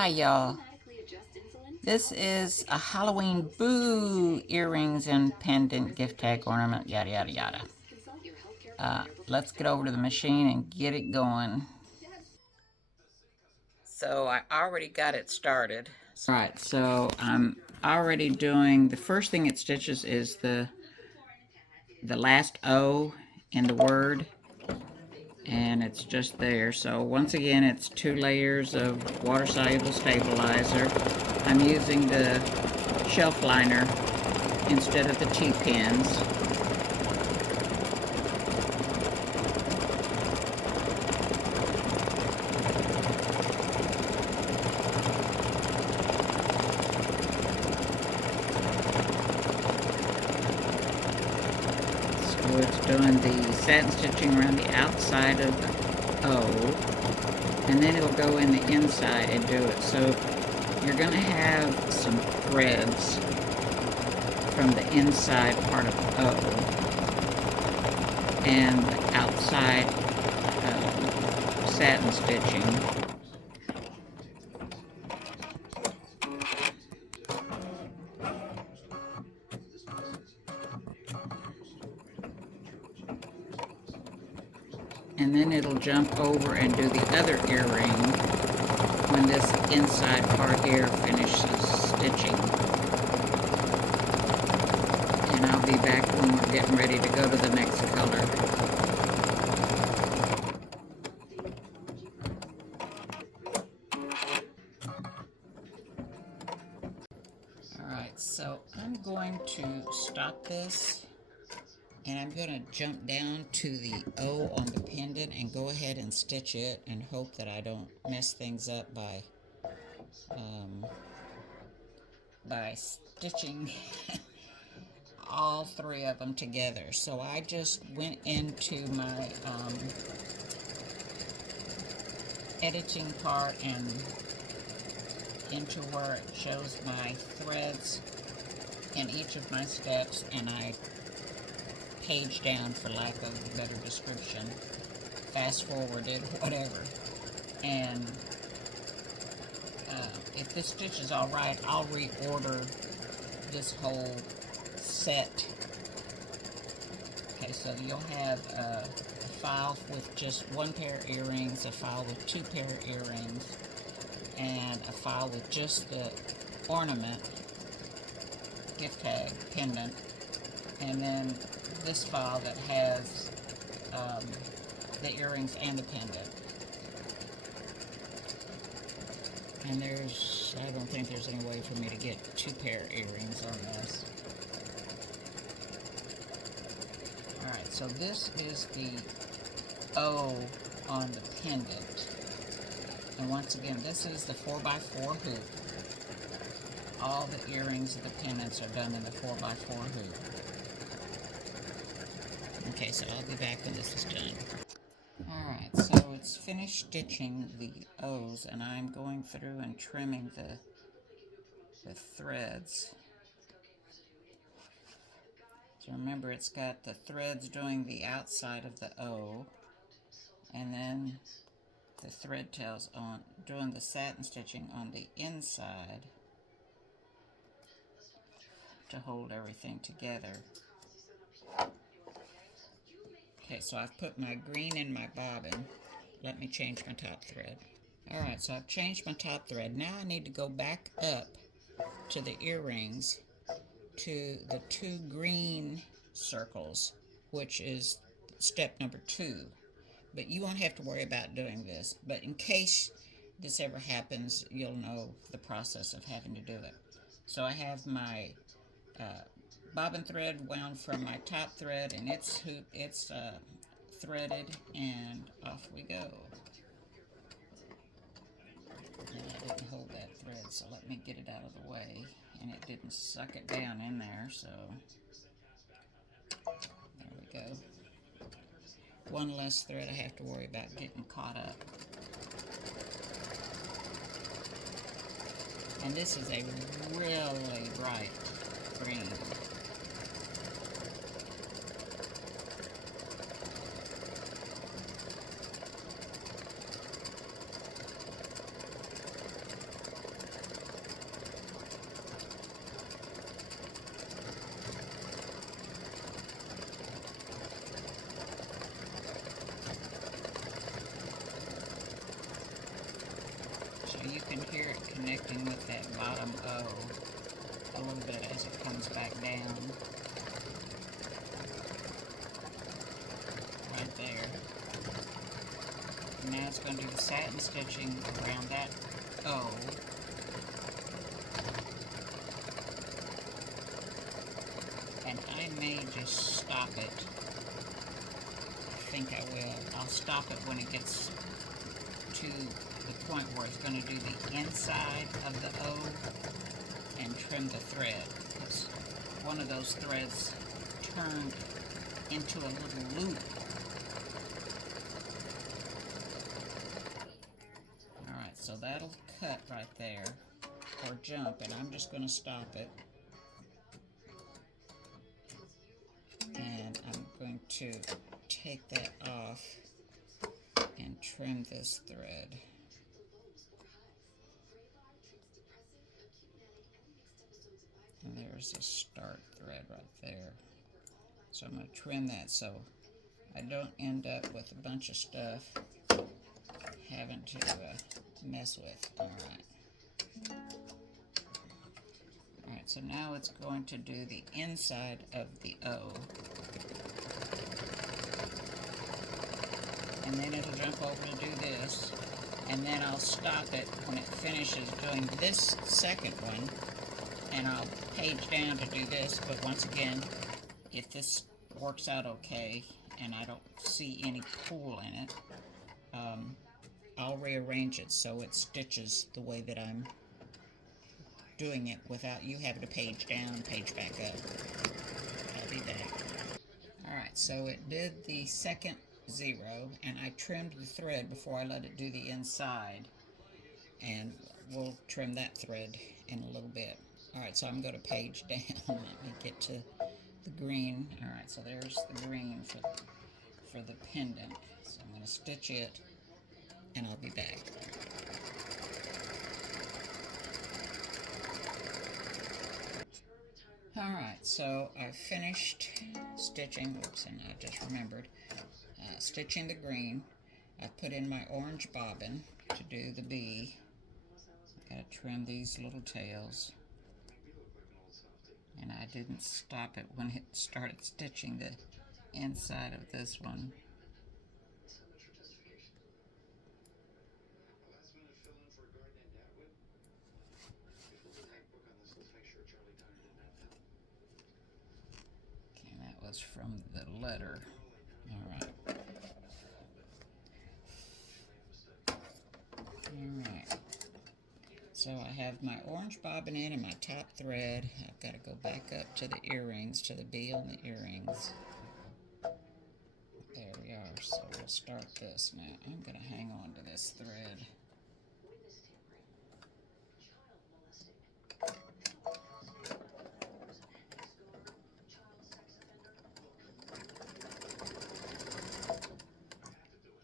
Hi y'all. This is a Halloween Boo earrings and pendant gift tag ornament, yada yada yada. Let's get over to the machine and get it going. So I already got it started. Alright, so I'm already doing, the first thing it stitches is the last O in the word, and it's just there. So once again, it's 2 layers of water-soluble stabilizer. I'm using the shelf liner instead of the T-pins. So it's doing the satin stitching around the outside of the O, and then it'll go in the inside and do it. So you're going to have some threads from the inside part of the O and the outside satin stitching. And then it'll jump over and do the other earring when this inside part here finishes stitching. And I'll be back when we're getting ready to go to the next color. Alright, so I'm going to stop this, and I'm going to jump down to the O on the pendant and go ahead and stitch it and hope that I don't mess things up by stitching all 3 of them together. So I just went into my editing part and into where it shows my threads in each of my steps, and I page down, for lack of a better description, fast forwarded, whatever. And if this stitch is alright, I'll reorder this whole set. Okay, so you'll have a file with just 1 pair of earrings, a file with 2 pair of earrings, and a file with just the ornament, gift tag, pendant, and then this file that has the earrings and the pendant. And I don't think there's any way for me to get 2 pair of earrings on this. Alright, so this is the O on the pendant. And once again, this is the 4x4 hoop. All the earrings of the pendants are done in the 4x4 hoop. Okay, so I'll be back when this is done. Alright, so it's finished stitching the O's, and I'm going through and trimming the threads. So remember, it's got the threads doing the outside of the O, and then the thread tails on doing the satin stitching on the inside to hold everything together. Okay, so I've put my green in my bobbin. Let me change my top thread. Alright, so I've changed my top thread. Now I need to go back up to the earrings to the 2 green circles, which is step number 2. But you won't have to worry about doing this. But in case this ever happens, you'll know the process of having to do it. So I have my bobbin thread wound from my top thread, and it's threaded, and off we go. And I didn't hold that thread, so let me get it out of the way. And it didn't suck it down in there, so there we go. One less thread I have to worry about getting caught up. And this is a really bright green. So you can hear it connecting with that bottom O a little bit as it comes back down. Right there. And now it's going to do the satin stitching around that O. And I may just stop it. I think I will. I'll stop it when it gets to the point where it's going to do the inside of the O and trim the thread, because one of those threads turned into a little loop. Alright, so that'll cut right there, or jump, and I'm just going to stop it. And I'm going to take that off and trim this thread. And there's a start thread right there. So I'm going to trim that so I don't end up with a bunch of stuff having to mess with. Alright, so now it's going to do the inside of the O. And then it'll jump over to do this. And then I'll stop it when it finishes doing this second one. And I'll page down to do this. But once again, if this works out okay and I don't see any pull in it, I'll rearrange it so it stitches the way that I'm doing it without you having to page down, page back up. I'll be back. Alright, so it did the second 0, and I trimmed the thread before I let it do the inside, and we'll trim that thread in a little bit. Alright, so I'm going to page down. Let me get to the green. Alright, so there's the green for the pendant. So I'm going to stitch it, and I'll be back. Alright, so I finished stitching, oops, and I just remembered, stitching the green. I put in my orange bobbin to do the bee. I gotta trim these little tails. And I didn't stop it when it started stitching the inside of this one. Okay, that was from the letter. Alright. Alright. So I have my orange bobbin in and my top thread. I've got to go back up to the earrings, to the bee on the earrings. There we are. So we'll start this now. I'm going to hang on to this thread.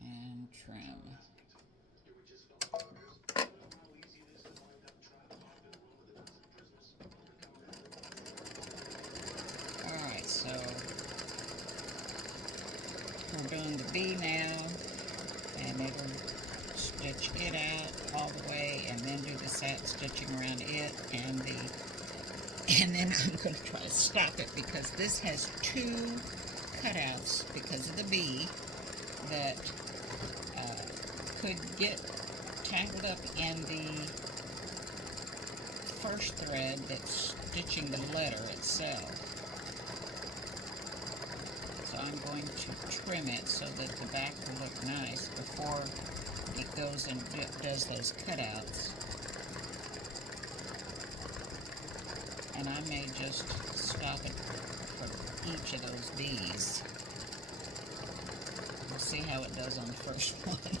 And trim. Alright, so we're doing the bee now, and it'll stitch it out all the way, and then do the satin stitching around it, and then I'm going to try to stop it because this has 2 cutouts because of the bee that could get tangled up in the first thread that's stitching the letter itself. So I'm going to trim it so that the back will look nice before it goes and does those cutouts. And I may just stop it for each of those bees. We'll see how it does on the first one.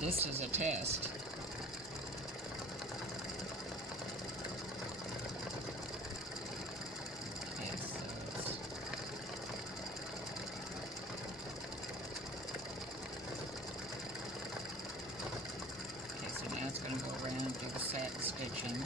This is a test. It's going to go around and do the satin stitching.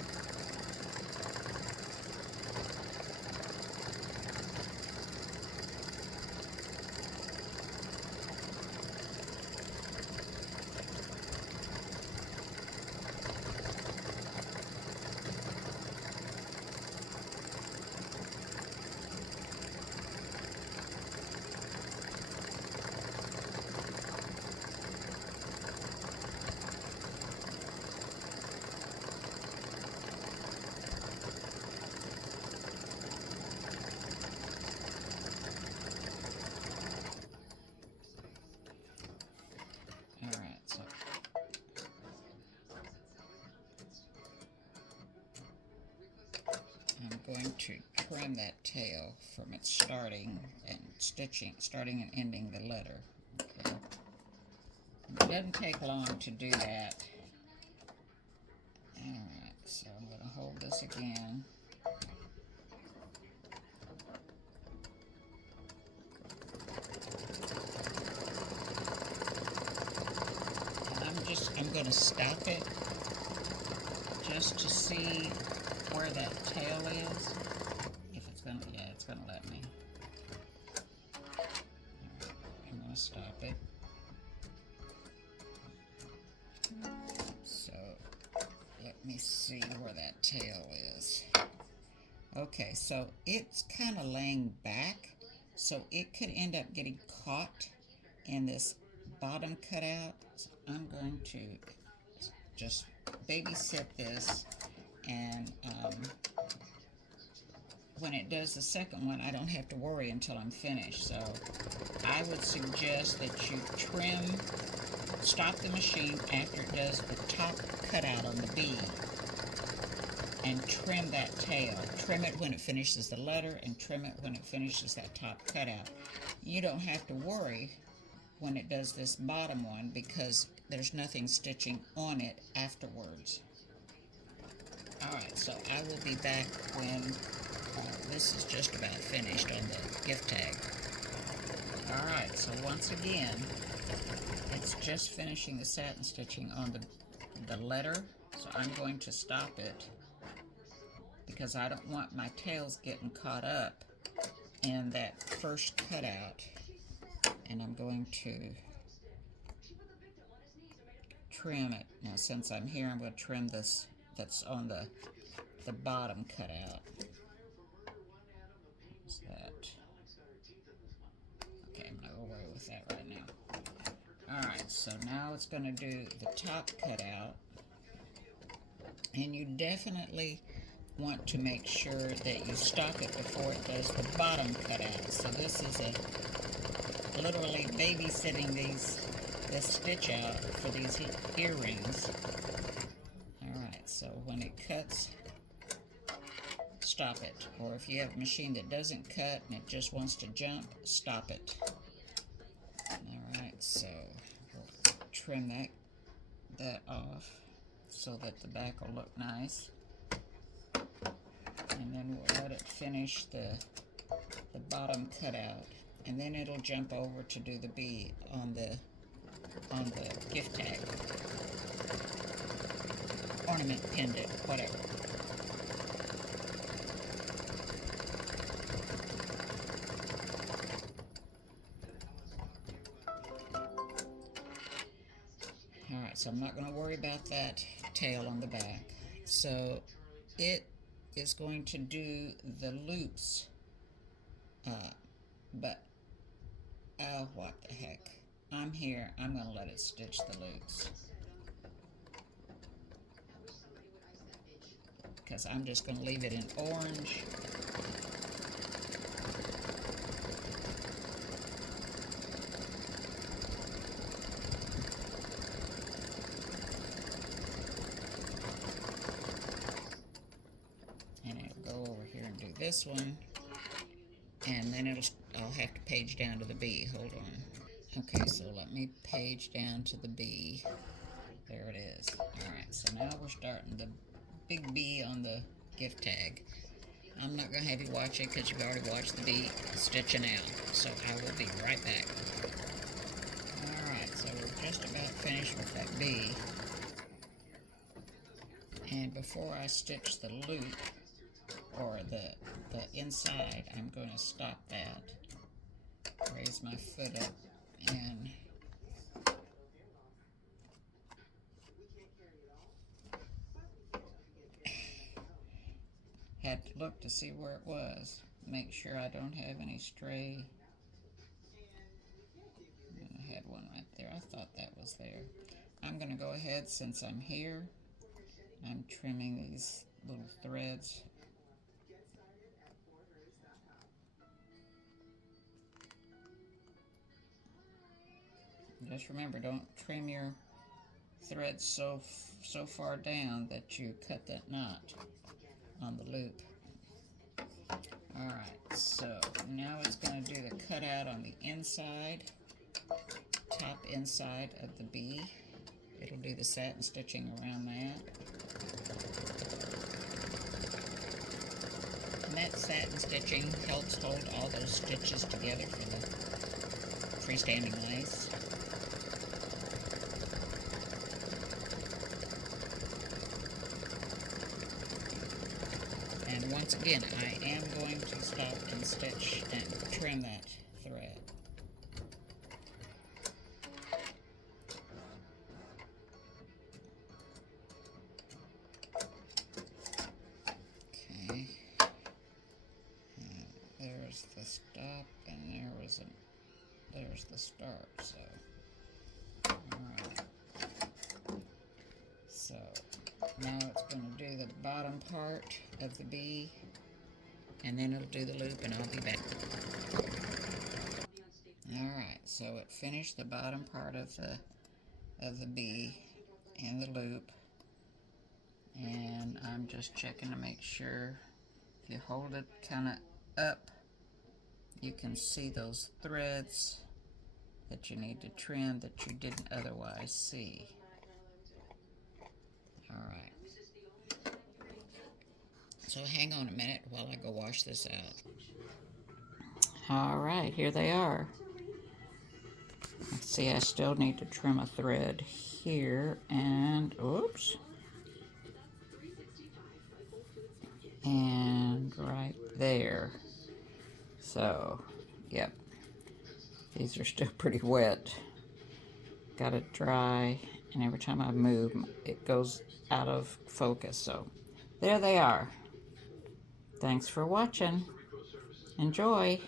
going to trim that tail from its starting and ending the letter. Okay. It doesn't take long to do that. Alright, so I'm going to hold this again. I'm going to stop it just to see where that tail is. If it's going to, yeah, it's going to let me. Alright, I'm going to stop it. So, let me see where that tail is. Okay, so it's kind of laying back, so it could end up getting caught in this bottom cutout. So I'm going to just babysit this, and when it does the second one, I don't have to worry until I'm finished. So I would suggest that you stop the machine after it does the top cutout on the B, and trim that tail. Trim it when it finishes the letter, and trim it when it finishes that top cutout. You don't have to worry when it does this bottom one because there's nothing stitching on it afterwards. Alright, so I will be back when this is just about finished on the gift tag. Alright, so once again, it's just finishing the satin stitching on the letter, so I'm going to stop it because I don't want my tails getting caught up in that first cutout. And I'm going to trim it. Now, since I'm here, I'm going to trim this that's on the bottom cutout. Is that? Okay, I'm going to go away with that right now. Alright, so now it's going to do the top cutout. And you definitely want to make sure that you stop it before it does the bottom cutout. So this is literally babysitting this stitch out for these earrings. Alright, so when it cuts, stop it. Or if you have a machine that doesn't cut and it just wants to jump, stop it. Alright, so we'll trim that off so that the back will look nice. And then we'll let it finish the bottom cutout. And then it'll jump over to do the B on the gift tag, ornament, pendant, whatever. Alright, so I'm not going to worry about that tail on the back. So it is going to do the loops, but oh, what the heck. I'm here, I'm going to let it stitch the loops. Because I'm just going to leave it in orange. And I'll go over here and do this one. And then I'll have to page down to the B. Hold on. Okay, so let me page down to the B. There it is. Alright, so now we're starting the big B on the gift tag. I'm not going to have you watch it because you've already watched the B stitching out. So I will be right back. Alright, so we're just about finished with that B. And before I stitch the loop, or the inside, I'm going to stop that. Raise my foot up and had to look to see where it was. Make sure I don't have any stray. I had one right there. I thought that was there. I'm going to go ahead, since I'm here, I'm trimming these little threads. Just remember, don't trim your threads so far down that you cut that knot on the loop. Alright, so now it's going to do the cutout on the inside, top inside of the B. It'll do the satin stitching around that. And that satin stitching helps hold all those stitches together for the freestanding lace. And once again, I am going to stop and stitch and trim that thread. Okay. There's the stop, and there's the start. So, alright. So now it's going to do the bottom part of the B, and then it'll do the loop, and I'll be back. Alright, so it finished the bottom part of the B and the loop, and I'm just checking to make sure. If you hold it kind of up, you can see those threads that you need to trim that you didn't otherwise see. Alright. So hang on a minute while I go wash this out. Alright, here they are. See, I still need to trim a thread here, and oops. And right there. So, yep. These are still pretty wet. Got it dry, and every time I move, it goes out of focus. So, there they are. Thanks for watching. Enjoy.